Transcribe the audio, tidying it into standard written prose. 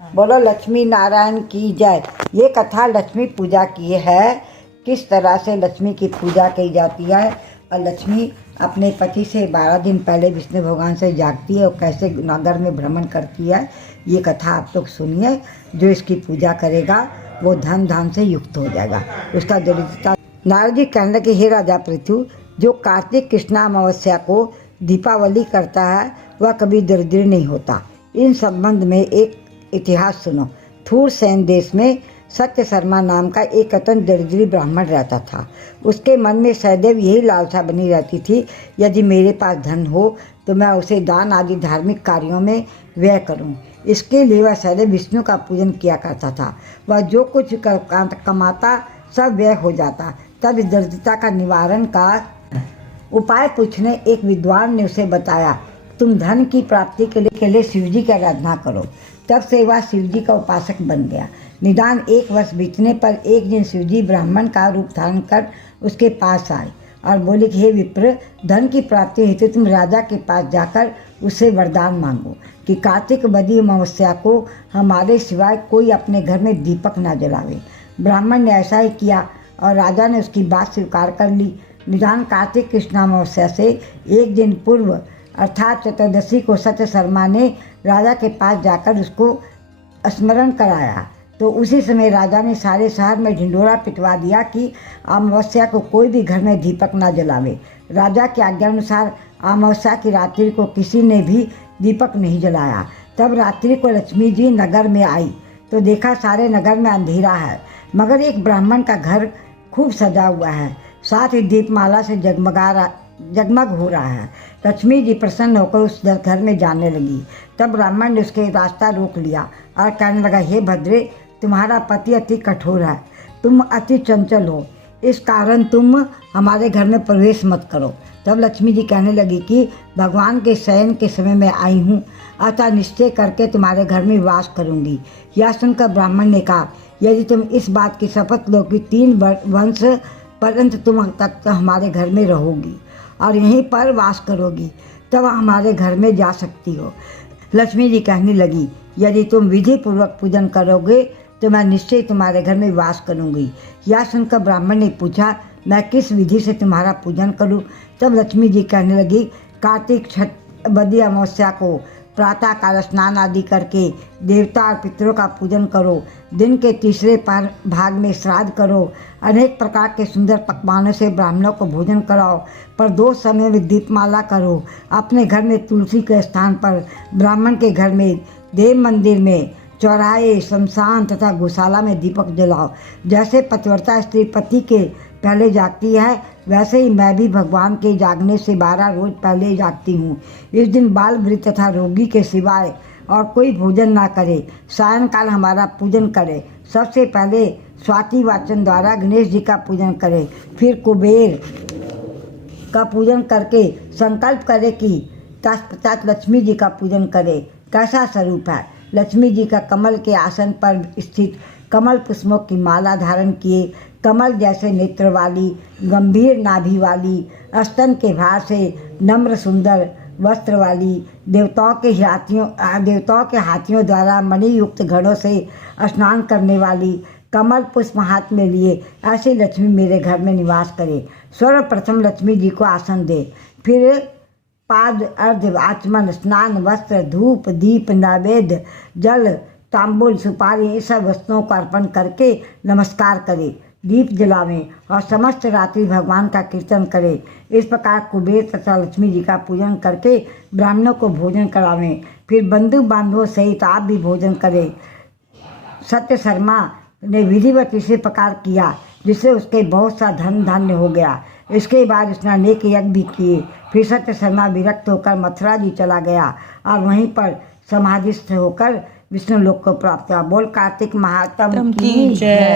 बोलो लक्ष्मी नारायण की जय। ये कथा लक्ष्मी पूजा की है, किस तरह से लक्ष्मी की पूजा की जाती है और लक्ष्मी अपने पति से 12 दिन पहले विष्णु भगवान से जागती है और कैसे नगर में भ्रमण करती है। ये कथा आप लोग सुनिए। जो इसकी पूजा करेगा वो धन धान से युक्त हो जाएगा। उसका दरिद्रता। नारद जी कहने लगे, हे राजा पृथु, जो कार्तिक कृष्णा अमावस्या को दीपावली करता है वह कभी दरिद्र नहीं होता। इन संबंध में एक इतिहास सुनो। थूरसेन देश में सत्य शर्मा नाम का एक अत्यंत दरिद्री ब्राह्मण रहता था। उसके मन में सदैव यही लालसा बनी रहती थी, यदि मेरे पास धन हो तो मैं उसे दान आदि धार्मिक कार्यों में व्यय करूं। इसके लिए वह सदैव विष्णु का पूजन किया करता था। वह जो कुछ कमाता सब व्यय हो जाता। तब इस दरिद्रता का निवारण का उपाय पूछने एक विद्वान ने उसे बताया, तुम धन की प्राप्ति के लिए शिवजी की आराधना करो। तब से वह शिवजी का उपासक बन गया। निदान 1 वर्ष बीतने पर एक दिन शिवजी ब्राह्मण का रूप धारण कर उसके पास आए और बोले कि हे विप्र, धन की प्राप्ति हेतु तुम राजा के पास जाकर उससे वरदान मांगो कि कार्तिक बदी अमावस्या को हमारे सिवाय कोई अपने घर में दीपक न जलावे। ब्राह्मण ने ऐसा ही किया और राजा ने उसकी बात स्वीकार कर ली। निदान कार्तिक कृष्ण अमावस्या से एक दिन पूर्व अर्थात चतुर्दशी को सत्य शर्मा ने राजा के पास जाकर उसको स्मरण कराया। तो उसी समय राजा ने सारे शहर में ढिंढोरा पिटवा दिया कि अमावस्या को कोई भी घर में दीपक न जलावे। राजा के आज्ञानुसार अमावस्या की रात्रि को किसी ने भी दीपक नहीं जलाया। तब रात्रि को लक्ष्मी जी नगर में आई तो देखा सारे नगर में अंधेरा है, मगर एक ब्राह्मण का घर खूब सजा हुआ है, साथ ही दीपमाला से जगमग हो रहा है। लक्ष्मी जी प्रसन्न होकर उस घर में जाने लगी। तब ब्राह्मण ने उसके रास्ता रोक लिया और कहने लगा, हे भद्रे, तुम्हारा पति अति कठोर है, तुम अति चंचल हो, इस कारण तुम हमारे घर में प्रवेश मत करो। तब लक्ष्मी जी कहने लगी कि भगवान के शयन के समय में आई हूँ, अतः निश्चय करके तुम्हारे घर में वास करूँगी। यह सुनकर ब्राह्मण ने कहा, यदि तुम इस बात की शपथ लो कि 3 वंश पर्यंत तुम तक हमारे घर में रहोगी और यहीं पर वास करोगी, तब हमारे घर में जा सकती हो। लक्ष्मी जी कहने लगी, यदि तुम विधि पूर्वक पूजन करोगे तो मैं निश्चय तुम्हारे घर में वास करूंगी। यह सुनकर ब्राह्मण ने पूछा, मैं किस विधि से तुम्हारा पूजन करूं? तब लक्ष्मी जी कहने लगी, कार्तिक छठ बदी अमावस्या को प्रातः काल स्नान आदि करके देवता और पितरों का पूजन करो। दिन के तीसरे भाग में श्राद्ध करो। अनेक प्रकार के सुंदर पकवानों से ब्राह्मणों को भोजन कराओ। प्रदोष समय में दीपमाला करो। अपने घर में तुलसी के स्थान पर, ब्राह्मण के घर में, देव मंदिर में, चौराहे, शमशान तथा गौशाला में दीपक जलाओ। जैसे पतिव्रता स्त्री पति के पहले जागती है, वैसे ही मैं भी भगवान के जागने से 12 रोज पहले जागती हूँ। इस दिन बाल वृद्ध तथा रोगी के सिवाय और कोई भोजन ना करे। सायंकाल हमारा पूजन करे। सबसे पहले स्वाति वाचन द्वारा गणेश जी का पूजन करे, फिर कुबेर का पूजन करके संकल्प करे कि तत्पश्चात लक्ष्मी जी का पूजन करे। कैसा स्वरूप है? लक्ष्मी जी का कमल के आसन पर स्थित, कमल पुष्पों की माला धारण किए, कमल जैसे नेत्र वाली, गंभीर नाभि वाली, स्तन के भार से नम्र सुंदर वस्त्र वाली, देवताओं के हाथियों द्वारा मणि युक्त घड़ों से स्नान करने वाली, कमल पुष्प हाथ में लिए ऐसी लक्ष्मी मेरे घर में निवास करे। सर्वप्रथम लक्ष्मी जी को आसन दे, फिर पाद अर्घ्य आचमन स्नान वस्त्र धूप दीप नैवेद्य जल तांबुल सुपारी ये सब वस्तुओं को अर्पण करके नमस्कार करे, दीप जलावें और समस्त रात्रि भगवान का कीर्तन करे। इस प्रकार कुबेर तथा लक्ष्मी जी का पूजन करके ब्राह्मणों को भोजन करावें। फिर बंधु बांधवों सहित आप भी भोजन करें। सत्य शर्मा ने विधिवत इसी प्रकार किया, जिससे उसके बहुत सा धन धान्य हो गया। इसके बाद उसने अनेक यज्ञ भी किए। फिर सत्य शर्मा विरक्त होकर मथुरा जी चला गया और वहीं पर समाधिस्थ होकर विष्णु लोक को प्राप्त हुआ। बोल कार्तिक महात्म की जय।